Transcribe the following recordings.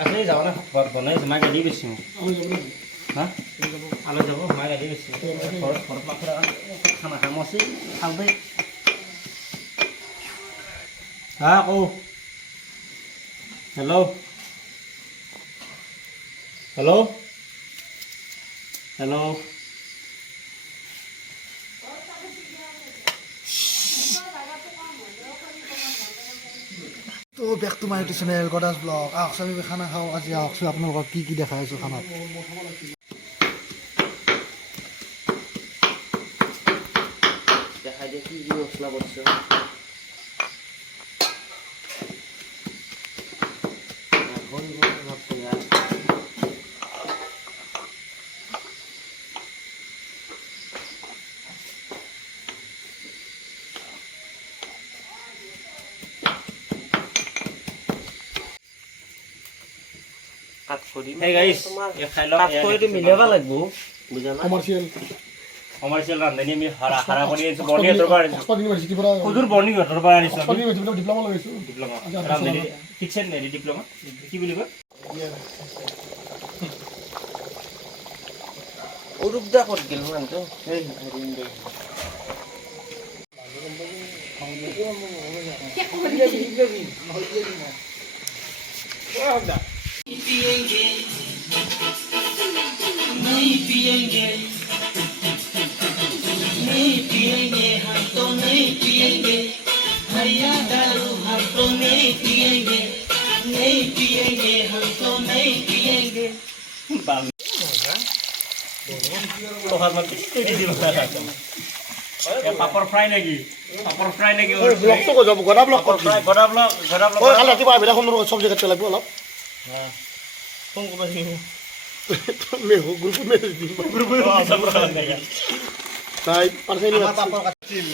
আছে যাব না বনাই মাই গাড়ি বেছি হ্যাঁ আলো যাব মাই গাড়ি বেছি ঘৰত পাখৰা খানা খাম আছে খাবে হ্যাঁ কও হেল্ল' হেল্ল' হেল্ল' তো back to my YouTube channel গদাস ব্লগ আহকচোন আমি খানা খাওঁ আজি আহকচোন আপোনালোকক কি দেখাই আছোঁ খানাত দেখাই দিয়ে কি মছলা বস্তু Hey guys, মিলাব লাগিব বুজা না কমাৰ্চিয়েল ৰান্ধনি আমি হাৰা কৰি আছো বৰ্ণি হতৰ পৰা হুজুৰ বৰ্ণি হতৰ পৰা আনিছো ডিপ্ল'মা লগাইছোঁ ডিপ্ল'মা ৰান্ধনি কিচেন নেৰি ডিপ্ল'মা কি বুলি কয় অৰূপদা ক'ত গেল মানুহটো এই হেৰিন দে पिएंगे नहीं पिएंगे नहीं पिएंगे हम तो नहीं पिएंगे भैया दारू हम तो नहीं पिएंगे हम तो नहीं पिएंगे পাপৰ ফ্ৰাই নেকি ব্লগ তো যাব গড়া ব্লগ গড়া ব্লগ ওই কাল ৰাতিপুৱা আবেলা কোন সবজি কাটতে লাগব অলপ ফোন কৰিব লাগিব মেহু গ্ৰুপ মেসেজ দিম তাই পাৰছাই নি পাপৰ কাটিম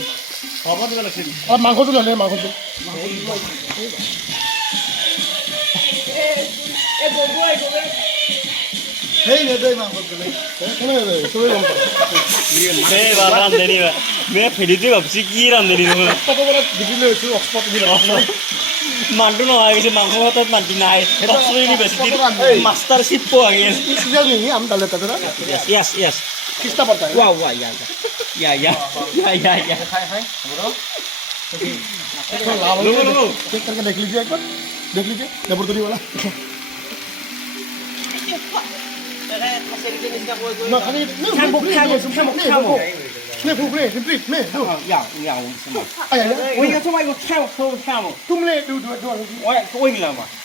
খবৰ দিব লাগিছিল মাংসটো ললে মাংসটো এ বগু আই গবে হেই নে দই মাংসটো লে কোনে রে তুমি গম পাও মে বারান দেনি মে ফেডিতে ভাবছি কি রান্ধনি নো কত বড় দিলে হইছে অক্সফোর্ড দিলে মানটো নহয় গৈছে মাংস ভাতত মানটো নাই অক্সফোর্ড ইউনিভার্সিটি মাস্টারশিপ পোৱা গেল সিজাল নি আম ডালে তাতরা यस किसका पड़ता है वाह वाह या खाए बोलो लो चेक करके देख लीजिए एक बार देख लीजिए लेबोरेटरी वाला ना खाली नहीं भूख नहीं रिपीट में दो या आया वो ये तो मैं को खाओ तुम ले दो ओए कोई नहीं लामा